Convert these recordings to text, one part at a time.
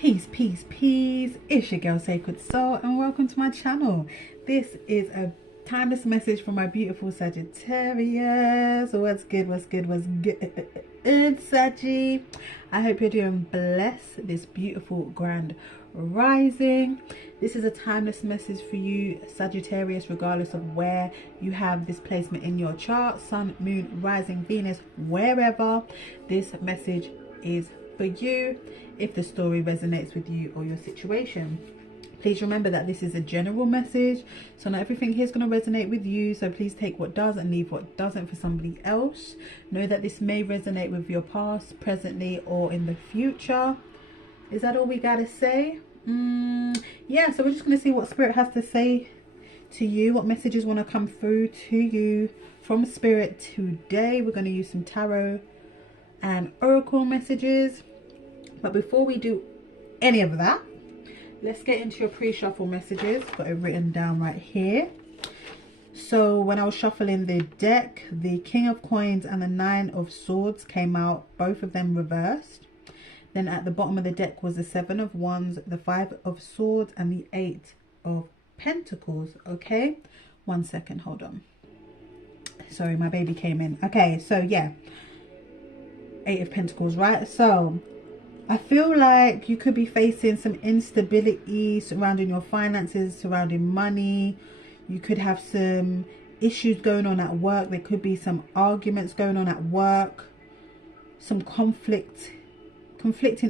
Peace, peace, peace. It's your girl Sacred Soul and welcome to my channel. This is a timeless message from my beautiful Sagittarius. What's good, what's good, what's good? It's Saggy. I hope you're doing blessed this beautiful grand rising. This is a timeless message for you Sagittarius, regardless of where you have this placement in your chart, sun, moon, rising, Venus, wherever. This message is for you if the story resonates with you or your situation. Please remember that this is a general message, so not everything here is going to resonate with you, so please take what does and leave what doesn't for somebody else. Know that this may resonate with your past, presently, or in the future. Is that all we gotta say? Yeah, so we're just going to see what Spirit has to say to you, what messages want to come through to you from Spirit today. We're going to use some tarot and oracle messages, but before we do any of that, let's get into your pre-shuffle messages. Got it written down right here. So when I was shuffling the deck, the King of Coins and the Nine of Swords came out, both of them reversed. Then at the bottom of the deck was the Seven of Wands, the Five of Swords, and the Eight of Pentacles. Okay, 1 second, hold on, sorry, my baby came in. Okay, so yeah, Eight of Pentacles, right? So I feel like you could be facing some instability surrounding your finances, surrounding money. You could have some issues going on at work. There could be some arguments going on at work, some conflicting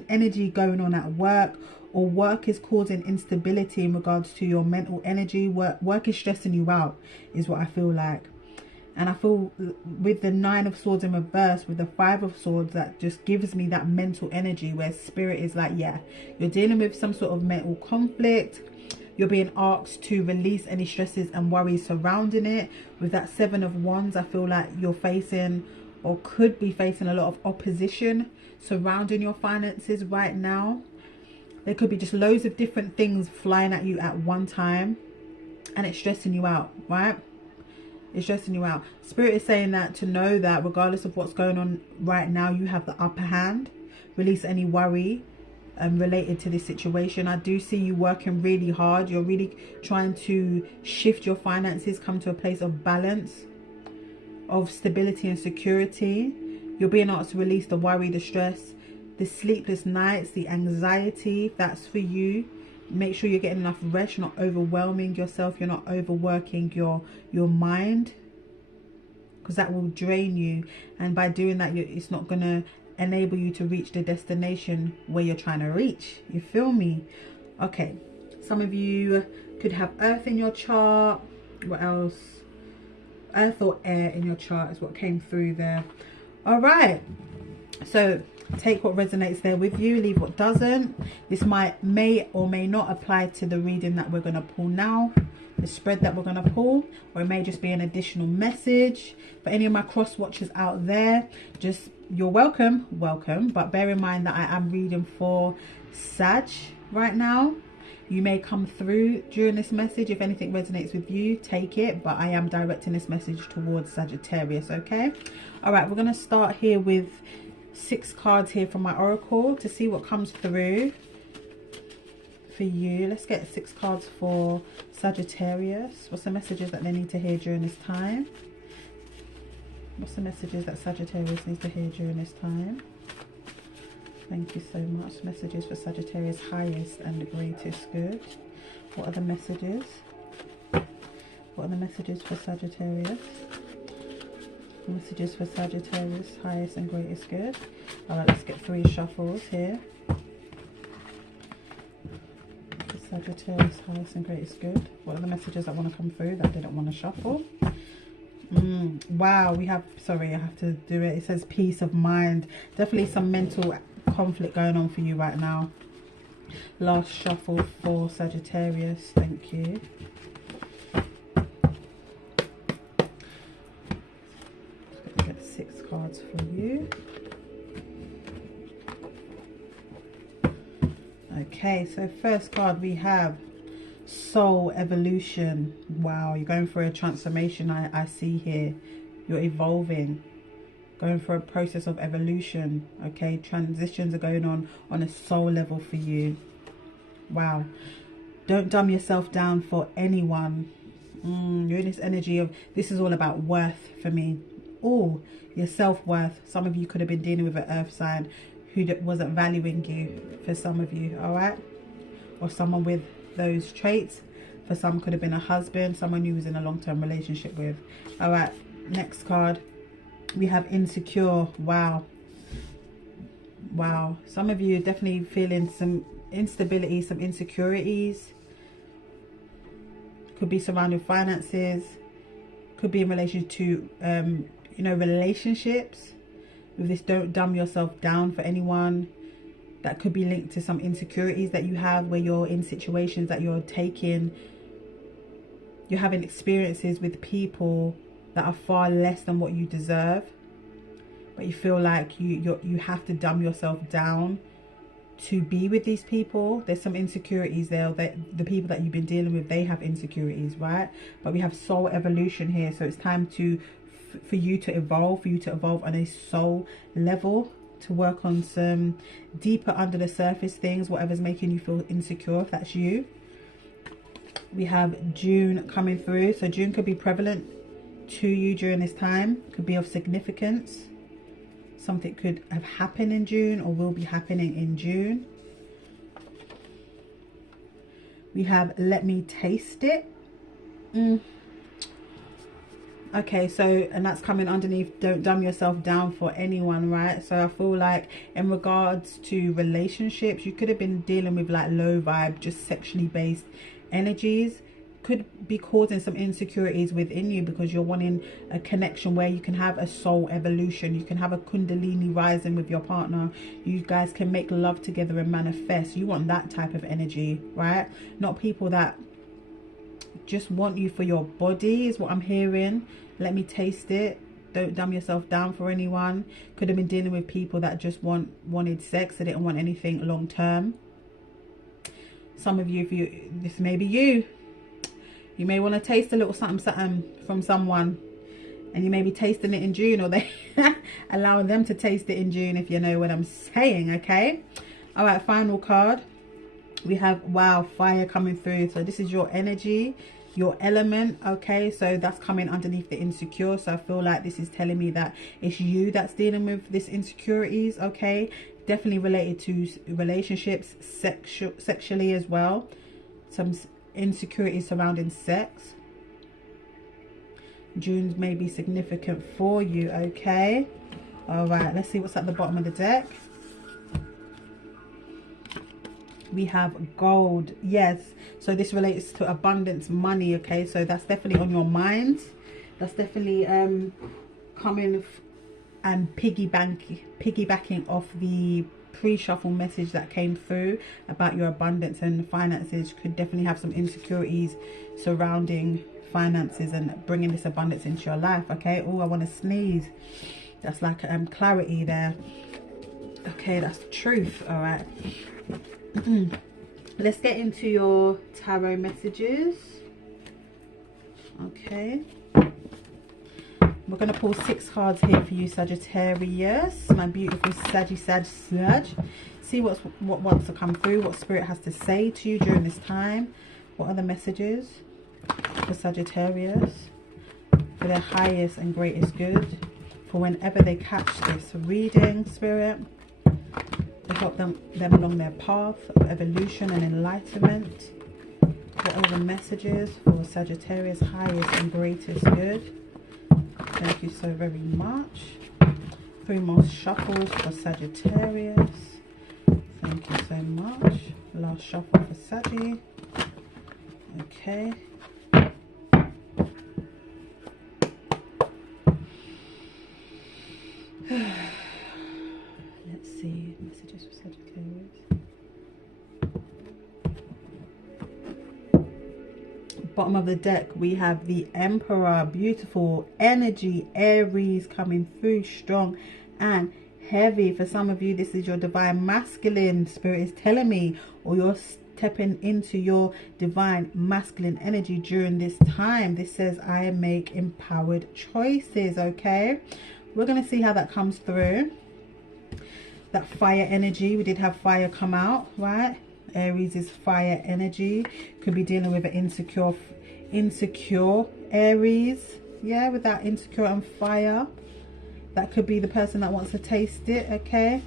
energy going on at work, or work is causing instability in regards to your mental energy. Work is stressing you out is what I feel like. And I feel with the Nine of Swords in reverse, with the Five of Swords, that just gives me that mental energy where Spirit is like, yeah, you're dealing with some sort of mental conflict. You're being asked to release any stresses and worries surrounding it. With that Seven of Wands, I feel like you're facing or could be facing a lot of opposition surrounding your finances right now. There could be just loads of different things flying at you at one time, and it's stressing you out, right? It's stressing you out. Spirit is saying that to know that regardless of what's going on right now, you have the upper hand. Release any worry related to this situation. I do see you working really hard. You're really trying to shift your finances, come to a place of balance, of stability and security. You're being asked to release the worry, the stress, the sleepless nights, the anxiety. If that's for you, make sure you're getting enough rest. You're not overwhelming yourself. You're not overworking your mind, because that will drain you. And by doing that, it's not going to enable you to reach the destination where you're trying to reach. You feel me? Okay. Some of you could have earth in your chart. What else? Earth or air in your chart is what came through there. All right. So take what resonates there with you, leave what doesn't. This may or may not apply to the reading that we're going to pull now, the spread that we're going to pull, or it may just be an additional message. For any of my cross watchers out there, just you're welcome, but bear in mind that I am reading for Sag right now. You may come through during this message. If anything resonates with you, take it, but I am directing this message towards Sagittarius. Okay, all right, we're going to start here with 6 cards here from my oracle to see what comes through for you. Let's get 6 cards for Sagittarius. What's the messages that they need to hear during this time? What's the messages that Sagittarius needs to hear during this time? Thank you so much. Messages for Sagittarius, highest and greatest good. What are the messages? What are the messages for Sagittarius? Messages for Sagittarius, highest and greatest good. All right, let's get 3 shuffles here. For Sagittarius, highest and greatest good. What are the messages that want to come through that didn't want to shuffle? Wow, we have, sorry, I have to do it. It says peace of mind. Definitely some mental conflict going on for you right now. Last shuffle for Sagittarius. Thank you. Get 6 cards for you. Okay, so first card we have soul evolution. Wow, you're going through a transformation. I see here you're evolving. going through a process of evolution. Okay, transitions are going on a soul level for you. Wow. Don't dumb yourself down for anyone. You're in this energy of, this is all about worth for me. Oh, your self-worth. Some of you could have been dealing with an earth sign who wasn't valuing you, for some of you. All right, or someone with those traits. For some, could have been a husband, someone you was in a long-term relationship with. All right, next card, we have insecure. Wow. Some of you are definitely feeling some instability, some insecurities. Could be surrounding finances, could be in relation to relationships. With this, don't dumb yourself down for anyone. That could be linked to some insecurities that you have, where you're in situations that you're having experiences with people that are far less than what you deserve, but you feel like you have to dumb yourself down to be with these people. There's some insecurities there, that the people that you've been dealing with, they have insecurities, right? But we have soul evolution here, so it's time for you to evolve on a soul level, to work on some deeper under the surface things, whatever's making you feel insecure, if that's you. We have June coming through, so June could be prevalent to you during this time, could be of significance. Something could have happened in June or will be happening in June. We have let me taste it. Okay, so, and that's coming underneath don't dumb yourself down for anyone, right? So I feel like in regards to relationships, you could have been dealing with like low vibe, just sexually based energies. Could be causing some insecurities within you, because you're wanting a connection where you can have a soul evolution, you can have a kundalini rising with your partner, you guys can make love together and manifest. You want that type of energy, right? Not people that just want you for your body, is what I'm hearing. Let me taste it. Don't dumb yourself down for anyone. Could have been dealing with people that just wanted sex. They didn't want anything long term. Some of you, this may be you may want to taste a little something from someone, and you may be tasting it in June, or they allowing them to taste it in June, if you know what I'm saying. Okay, all right, final card, we have fire coming through. So this is your energy, your element. Okay, so that's coming underneath the insecure. So I feel like this is telling me that it's you that's dealing with this insecurities. Okay, definitely related to relationships, sexually as well. Some insecurities surrounding sex. June's may be significant for you. Okay, all right, let's see what's at the bottom of the deck. We have gold. Yes, so this relates to abundance, money. Okay, so that's definitely on your mind. That's definitely coming and piggybacking off the pre-shuffle message that came through about your abundance and finances. Could definitely have some insecurities surrounding finances and bringing this abundance into your life. Okay, oh, I want to sneeze. That's like clarity there. Okay, that's the truth. All right. Let's get into your tarot messages. Okay, we're going to pull 6 cards here for you, Sagittarius, my beautiful Sag. See what wants to come through, what spirit has to say to you during this time. What are the messages for Sagittarius, for their highest and greatest good, for whenever they catch this reading, spirit, to help them along their path of evolution and enlightenment. What are the messages for Sagittarius' highest and greatest good? Thank you so very much. 3 more shuffles for Sagittarius. Thank you so much. Last shuffle for Saggy. Okay. Let's see. Messages for Sagittarius. Bottom of the deck, we have the Emperor. Beautiful energy, Aries coming through strong and heavy. For some of you, this is your divine masculine. Spirit is telling me, or you're stepping into your divine masculine energy during this time. This says I make empowered choices. Okay, We're going to see how that comes through. That fire energy, we did have fire come out, right? Aries is fire energy. Could be dealing with an insecure Aries. Yeah, with that insecure and fire. That could be the person that wants to taste it, okay?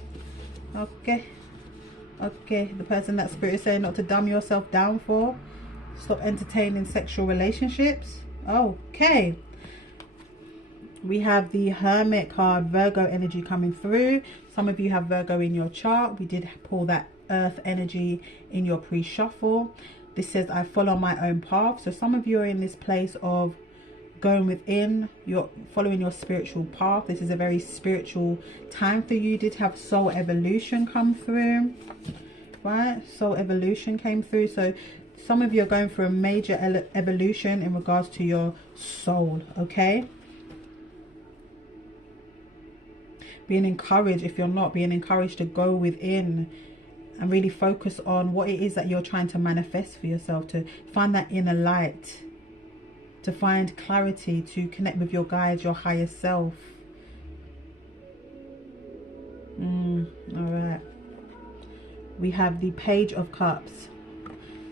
Okay. Okay, the person that Spirit is saying not to dumb yourself down for. Stop entertaining sexual relationships. Okay. We have the Hermit card, Virgo energy coming through. Some of you have Virgo in your chart. We did pull that Earth energy in your pre-shuffle. This says, I follow my own path. So some of you are in this place of going within, you're following your spiritual path. This is a very spiritual time for you. You did have soul evolution come through, right? Soul evolution came through. So some of you are going through a major evolution in regards to your soul, okay? Being encouraged, if you're not, being encouraged to go within and really focus on what it is that you're trying to manifest for yourself, to find that inner light, to find clarity, to connect with your guides, your higher self. All right. We have the Page of Cups.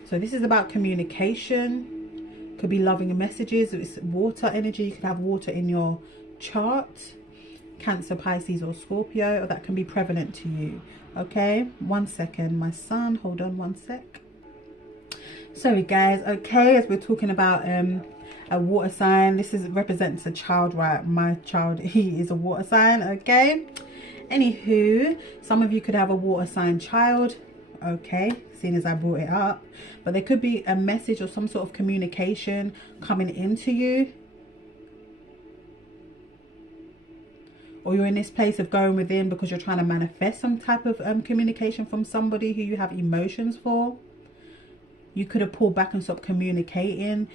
So this is about communication. Could be loving messages. It's water energy. You could have water in your chart. Cancer, Pisces or Scorpio, or that can be prevalent to you. Okay, 1 second, my son, hold on 1 sec. Sorry guys. Okay, as we're talking about a water sign, this represents a child, right? My child, he is a water sign. Okay, anywho, some of you could have a water sign child, okay, seeing as I brought it up. But there could be a message or some sort of communication coming into you, or you're in this place of going within because you're trying to manifest some type of communication from somebody who you have emotions for. You could have pulled back and stopped communicating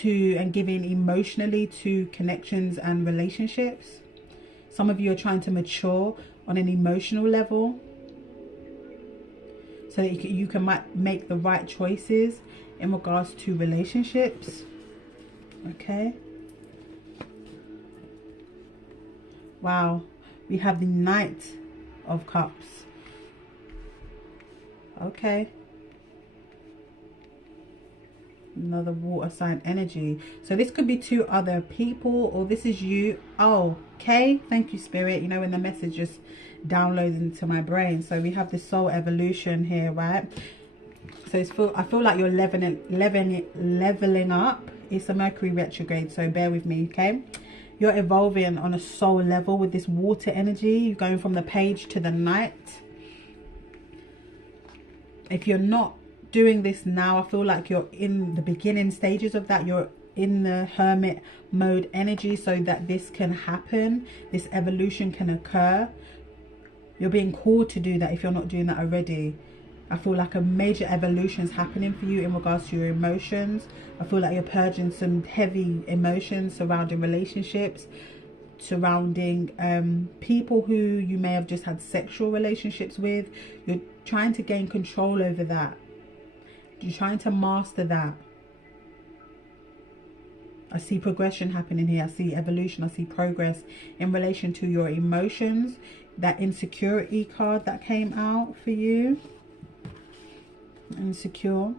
to and giving emotionally to connections and relationships. Some of you are trying to mature on an emotional level so that you can make the right choices in regards to relationships. Okay. Wow, we have the Knight of Cups. Okay. Another water sign energy. So this could be two other people, or this is you. Oh, okay. Thank you, Spirit. You know, when the message just downloads into my brain. So we have the soul evolution here, right? So I feel like you're leveling up. It's a Mercury retrograde, so bear with me, okay? You're evolving on a soul level with this water energy. You're going from the Page to the Knight. If you're not doing this now, I feel like you're in the beginning stages of that. You're in the Hermit mode energy so that this can happen. This evolution can occur. You're being called to do that if you're not doing that already. I feel like a major evolution is happening for you in regards to your emotions. I feel like you're purging some heavy emotions surrounding relationships, surrounding people who you may have just had sexual relationships with. You're trying to gain control over that. You're trying to master that. I see progression happening here. I see evolution. I see progress in relation to your emotions. That insecurity card that came out for you. Insecure.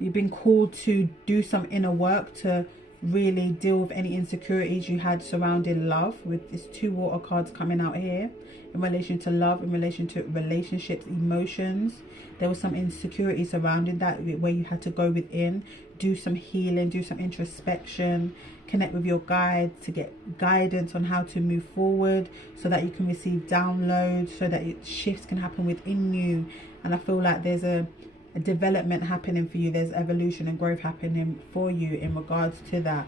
You've been called to do some inner work to really deal with any insecurities you had surrounding love, with these two water cards coming out here in relation to love, in relation to relationships, emotions. There was some insecurity surrounding that where you had to go within, do some healing, do some introspection, connect with your guide to get guidance on how to move forward so that you can receive downloads, so that shifts can happen within you. And I feel like there's a development happening for you. There's evolution and growth happening for you in regards to that.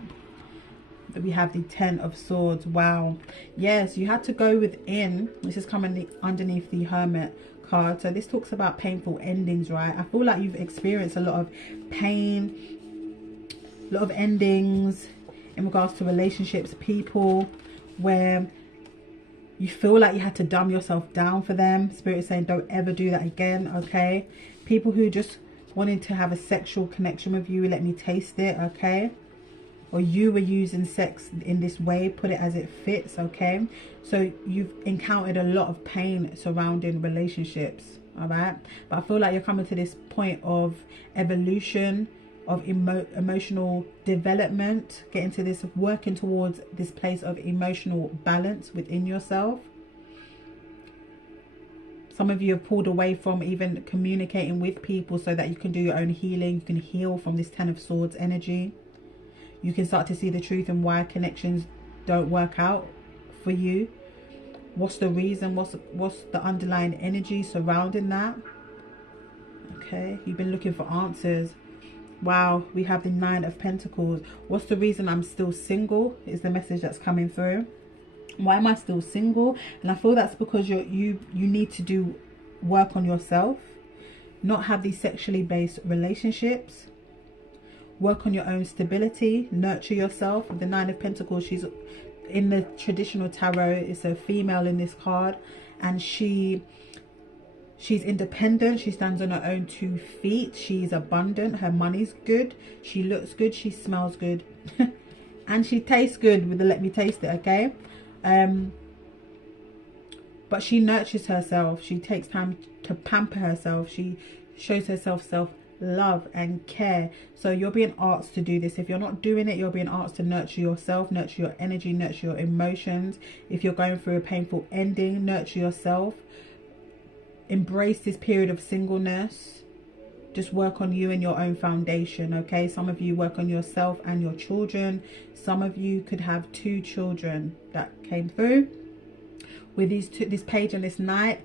We have the Ten of Swords. Wow. Yes, you had to go within. This is coming underneath the Hermit card. So this talks about painful endings, right? I feel like you've experienced a lot of pain, a lot of endings in regards to relationships, people, where you feel like you had to dumb yourself down for them. Spirit is saying don't ever do that again, okay? People who just wanted to have a sexual connection with you, let me taste it, okay? or you were using sex in this way, put it as it fits, okay? So you've encountered a lot of pain surrounding relationships, all right? But I feel like you're coming to this point of evolution, of emotional development, getting to this, working towards this place of emotional balance within yourself. Some of you have pulled away from even communicating with people so that you can do your own healing. You can heal from this Ten of Swords energy. You can start to see the truth and why connections don't work out for you. What's the reason? What's the underlying energy surrounding that? Okay, you've been looking for answers. Wow, we have the Nine of Pentacles. What's the reason I'm still single is the message that's coming through. Why am I still single? And I feel that's because you need to do work on yourself, not have these sexually based relationships, work on your own stability, nurture yourself. With the Nine of Pentacles, she's in the traditional tarot, it's a female in this card, and she's independent. She stands on her own 2 feet. She's abundant. Her money's good. She looks good. She smells good. And she tastes good with the let me taste it, okay? But she nurtures herself. She takes time to pamper herself. She shows herself self-love and care. So you're being asked to do this. If you're not doing it, you're being asked to nurture yourself, nurture your energy, nurture your emotions. If you're going through a painful ending, nurture yourself. Embrace this period of singleness. Just work on you and your own foundation, okay? Some of you work on yourself and your children. Some of you could have 2 children that came through with this page and this knight,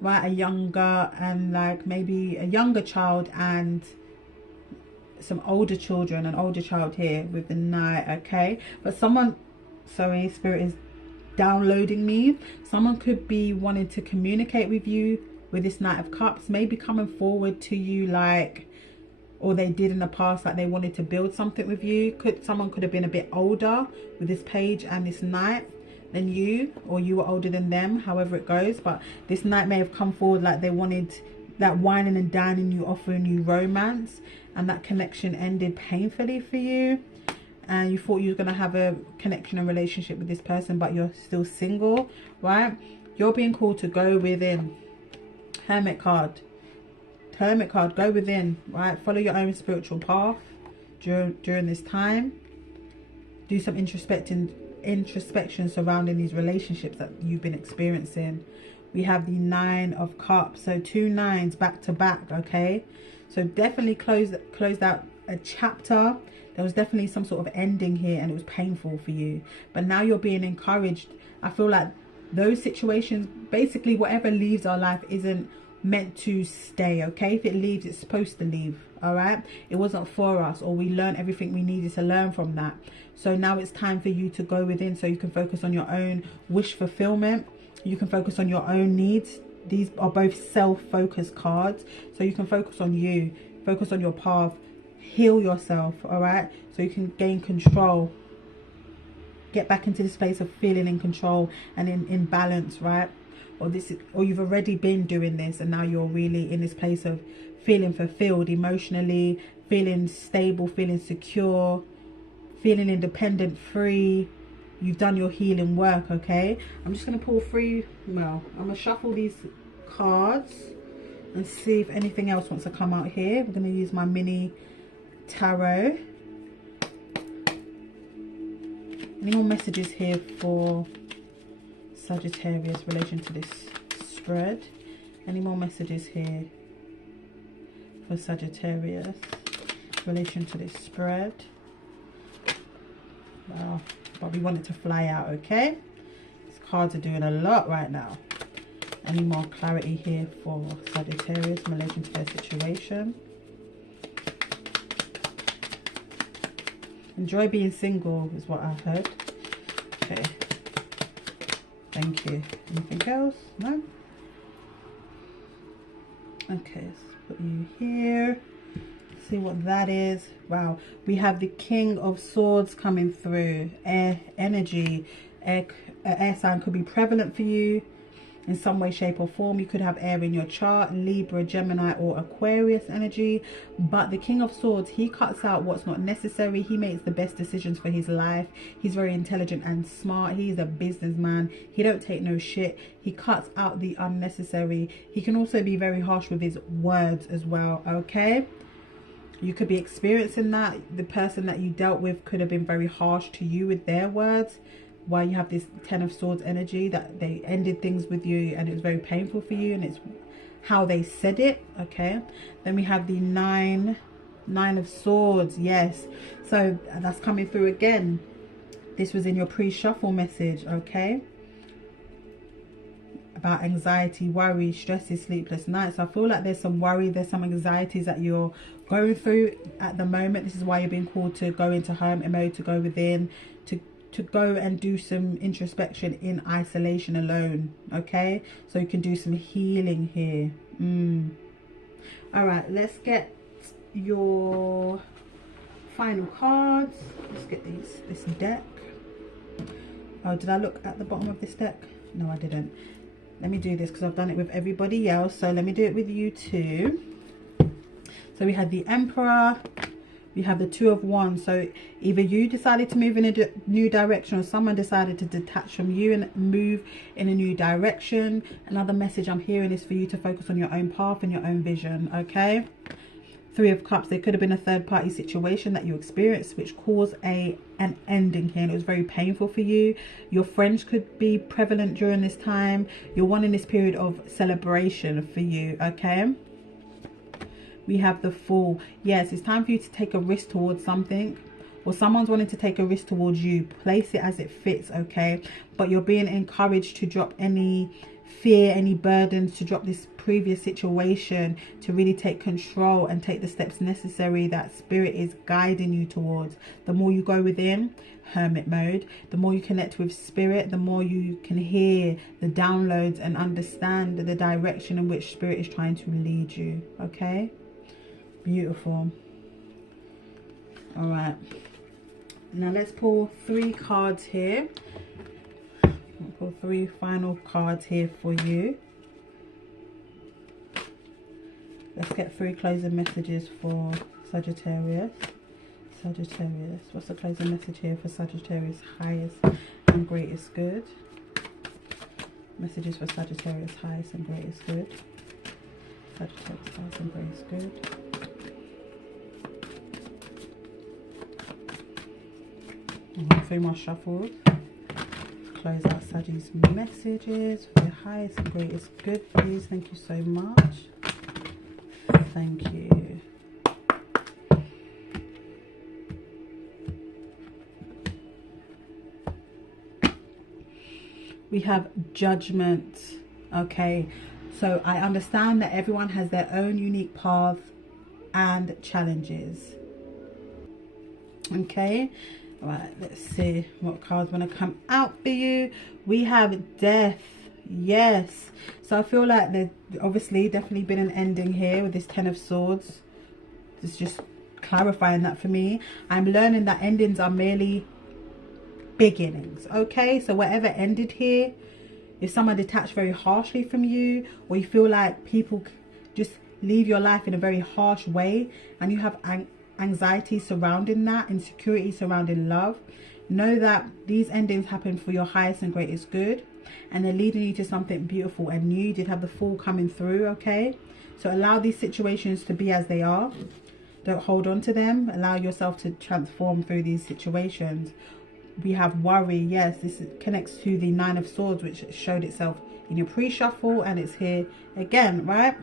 right? A younger and like maybe a younger child and some older children, an older child here with the knight, okay? But someone, sorry, Spirit is downloading me. Someone could be wanting to communicate with you with this Knight of Cups, maybe coming forward to you like, or they did in the past, like they wanted to build something with you. Someone could have been a bit older with this page and this knight than you, or you were older than them, however it goes. But this knight may have come forward like they wanted that whining and dining you, offering you romance, and that connection ended painfully for you, and you thought you were going to have a connection and relationship with this person, but you're still single, right? You're being called to go within. Hermit card, go within, right? Follow your own spiritual path during this time. Do some introspection surrounding these relationships that you've been experiencing. We have the Nine of Cups, so 2 9s back to back, okay? So definitely closed out a chapter. There was definitely some sort of ending here, and it was painful for you, but now you're being encouraged. I feel like those situations, basically whatever leaves our life isn't meant to stay, okay? If it leaves, it's supposed to leave, all right? It wasn't for us, or we learned everything we needed to learn from that. So now it's time for you to go within, so you can focus on your own wish fulfillment. You can focus on your own needs. These are both self-focused cards, so you can focus on you, focus on your path, heal yourself, all right? So you can gain control, get back into this place of feeling in control and in balance, right? Or you've already been doing this, and now you're really in this place of feeling fulfilled emotionally, feeling stable, feeling secure, feeling independent, free. You've done your healing work, okay? I'm just going to pull 3, well, I'm going to shuffle these cards and see if anything else wants to come out here. We're going to use my mini tarot. Any more messages here for Sagittarius relation to this spread? Any more messages here for Sagittarius relation to this spread? Well, but we want it to fly out, okay? These cards are doing a lot right now. Any more clarity here for Sagittarius in relation to their situation? Enjoy being single is what I heard. Okay. Thank you. Anything else? No? Okay, let's put you here. See what that is. Wow. We have the King of Swords coming through. Air energy. Air sign could be prevalent for you. in some way, shape or form. You could have air in your chart, Libra, Gemini or Aquarius energy. But the King of Swords, he cuts out what's not necessary. He makes the best decisions for his life. He's very intelligent and smart. He's a businessman. He don't take no shit. He cuts out the unnecessary. He can also be very harsh with his words as well, okay? You could be experiencing that. The person that you dealt with could have been very harsh to you with their words, while you have this Ten of Swords energy, that they ended things with you and it was very painful for you, and it's how they said it, okay? Then we have the nine of Swords. Yes, so that's coming through again. This was in your pre-shuffle message, okay? About anxiety, worry, stresses, sleepless nights. So I feel like there's some worry, there's some anxieties that you're going through at the moment. This is why you're being called to go into hermit mode, to go within, to go and do some introspection in isolation alone, okay? So you can do some healing here. All right, let's get your final cards. Let's get this deck. Oh, did I look at the bottom of this deck? No, I didn't. Let me do this because I've done it with everybody else, so let me do it with you too. So we had the Emperor, we have the Two of Wands. So either you decided to move in a new direction, or someone decided to detach from you and move in a new direction. Another message I'm hearing is for you to focus on your own path and your own vision, okay? Three of Cups, there could have been a third party situation that you experienced which caused an ending here, and it was very painful for you. Your friends could be prevalent during this time. You're wanting this period of celebration for you, okay? We have the Fool. Yes, it's time for you to take a risk towards something, or someone's wanting to take a risk towards you. Place it as it fits, okay? But you're being encouraged to drop any fear, any burdens, to drop this previous situation, to really take control and take the steps necessary that Spirit is guiding you towards. The more you go within hermit mode, the more you connect with Spirit, the more you can hear the downloads and understand the direction in which Spirit is trying to lead you, okay? Beautiful. All right, now let's pull 3 cards here. I'll pull 3 final cards here for you. Let's get 3 closing messages for Sagittarius. Sagittarius, what's the closing message here for Sagittarius? Highest and greatest good. Messages for Sagittarius, highest and greatest good. Sagittarius, highest and greatest good. And 3 more shuffles. Close out Saggy's messages for the highest and greatest good, please. Thank you so much. Thank you. We have Judgment, okay? So I understand that everyone has their own unique path and challenges, okay? All right, let's see what cards want to come out for you. We have Death. Yes, so I feel like there's obviously definitely been an ending here with this Ten of Swords. It's just clarifying that for me. I'm learning that endings are merely beginnings, okay? So whatever ended here, if someone detached very harshly from you, or you feel like people just leave your life in a very harsh way, and you have anxiety surrounding that, insecurity surrounding love, know that these endings happen for your highest and greatest good, and they're leading you to something beautiful and new. You did have the Fool coming through, okay? So allow these situations to be as they are. Don't hold on to them. Allow yourself to transform through these situations. We have Worry. Yes, this connects to the Nine of Swords, which showed itself in your pre-shuffle, and it's here again, right?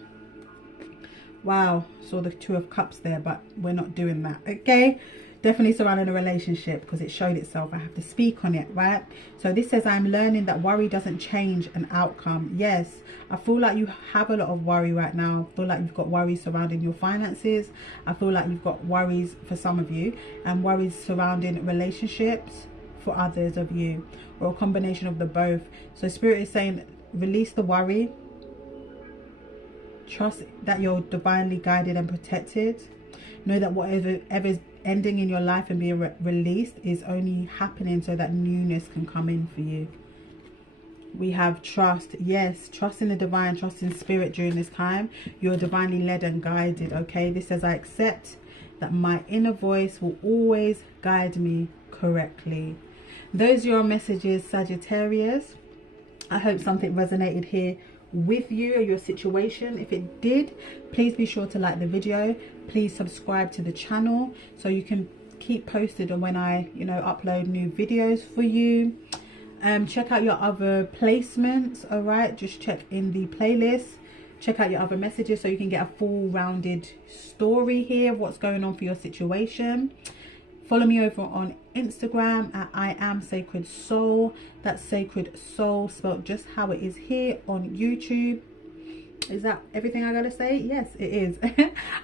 Wow, saw the Two of Cups there, but we're not doing that, okay? Definitely surrounding a relationship, because it showed itself. I have to speak on it, right? So this says, I'm learning that worry doesn't change an outcome. Yes, I feel like you have a lot of worry right now. I feel like you've got worries surrounding your finances. I feel like you've got worries for some of you, and worries surrounding relationships for others of you, or a combination of the both. So Spirit is saying, release the worry. Trust that you're divinely guided and protected. Know that whatever's ending in your life and being released is only happening so that newness can come in for you. We have trust. Yes, trust in the divine, trust in spirit during this time. You're divinely led and guided, okay? This says, I accept that my inner voice will always guide me correctly. Those are your messages, Sagittarius. I hope something resonated here with you or your situation. If it did, please be sure to like the video. Please subscribe to the channel so you can keep posted on when I, you know, upload new videos for you. Check out your other placements. All right, just check in the playlist, check out your other messages so you can get a full rounded story here of what's going on for your situation. Follow me over on Instagram at I am Sacred Soul. That's Sacred Soul spelled just how it is here on YouTube. Is that everything I gotta say? Yes, it is.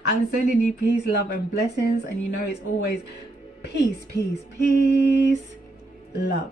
I'm sending you peace, love and blessings, and you know it's always peace, peace, peace, love.